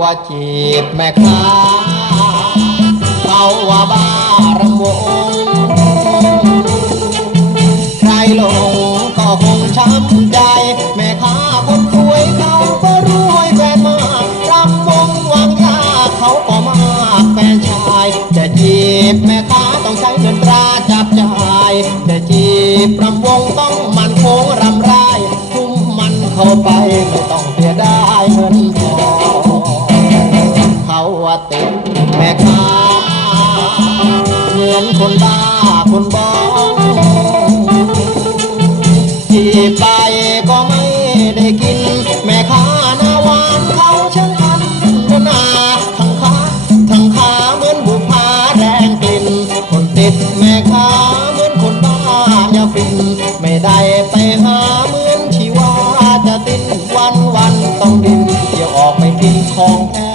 ว่าจีบแม่ค้าเขาว่าบ้ารำวงใครลงก็คงช้ำใจ แม่ค้าคนสวยเขาก็รวยแฟนมากรำวงวางยาเขาก็มากแฟนชายจะจีบแม่ค้าต้องใช้เงินตราจับจ่ายจะจีบรำวงต้องมันโค้งรำไรทุ่มมันเข้าไป อนคนบ้าคนบองที่ไปก็ไม่ได้กิน แม่ค้าหน้าหวานเขาช่างทันเวนาทั้งขาทั้งขาเหมือนบุพาแรงกลิ่น คนติดแม่ค้าเหมือนคนบ้ายาฟิน ไม่ได้ไปหาเหมือนชีวาจะตินวันวันต้องดินเที่ยวออกไปกินของแท้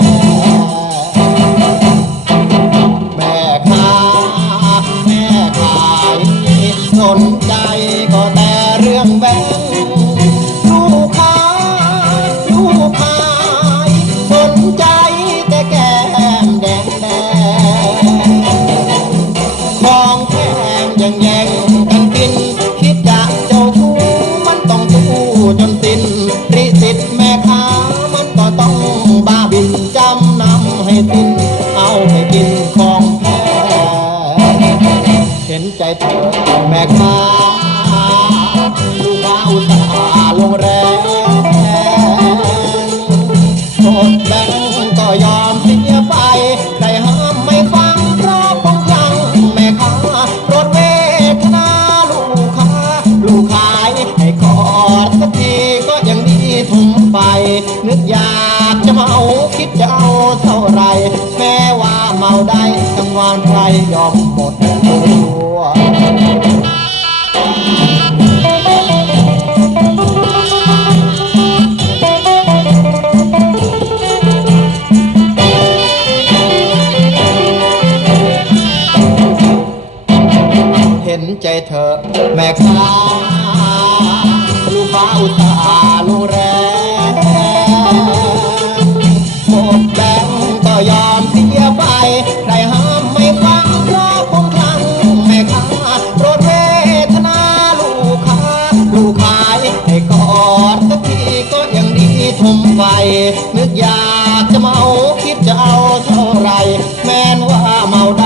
ห็นใจเธอแม่ค้า คิดจะเอาเท่าไร แม้ว่าเมาได้กังวานใครยอมหมดตัวเห็นใจเธอแม่ค้าลูกค้าอุตสา ทุมไปนึกอยากจะเมาคิดจะเอาเท่าไร แม้นว่าเมา